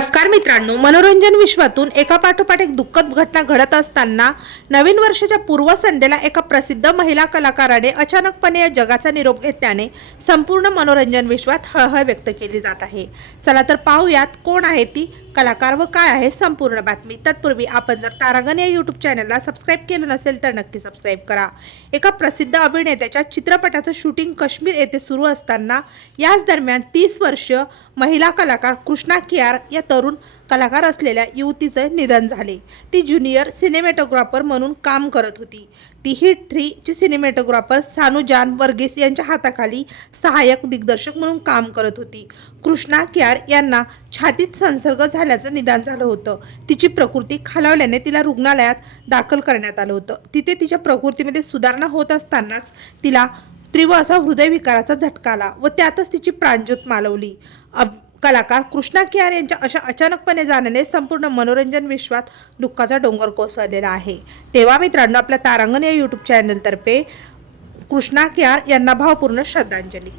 नमस्कार मित्रांनो मनोरंजन विश्वातून एका पाठोपाठ एक दुःखद घटना घडत असताना नवीन वर्षाच्या पूर्वसंध्येला एका प्रसिद्ध महिला कलाकाराने अचानकपणे या जगाचा निरोप घेतल्याने संपूर्ण मनोरंजन विश्वात हळहळ व्यक्त केली जात आहे. चला तर पाहूयात कोण आहे ती कलाकार व काय आहे संपूर्ण बातमी. तत्पूर्वी आपण जर तारागण या यूट्यूब चॅनलला सबस्क्राईब केलं नसेल तर नक्की सबस्क्राईब करा. एका प्रसिद्ध अभिनेत्याच्या चित्रपटाचं शूटिंग काश्मीर येथे सुरू असताना याच दरम्यान तीस वर्ष महिला कलाकार कृष्णा कियार या तरुण कलाकार असलेल्या युवतीचं निधन झाले. ती ज्युनियर सिनेमॅटोग्राफर म्हणून काम करत होती. ती हिट थ्रीची सिनेमॅटोग्राफर सानू जान वर्गीस यांच्या हाताखाली सहाय्यक दिग्दर्शक म्हणून काम करत होती. कृष्णा क्यार यांना छातीत संसर्ग झाल्याचं निदान झालं होतं. तिची प्रकृती खालावल्याने तिला रुग्णालयात दाखल करण्यात आलं होतं. तिथे तिच्या प्रकृतीमध्ये सुधारणा होत असतानाच तिला तीव्र असा हृदयविकाराचा झटका आला व त्यातच तिची प्राणज्योत मालवली. अब कलाकार कृष्णा कियार यांच्या अशा अचानकपणे जाण्याने संपूर्ण मनोरंजन विश्वात दुःखाचा डोंगर कोसळलेला आहे. तेव्हा मित्रांनो आपल्या तारांगण या यूट्यूब चॅनलतर्फे कृष्णा कियार यांना भावपूर्ण श्रद्धांजली.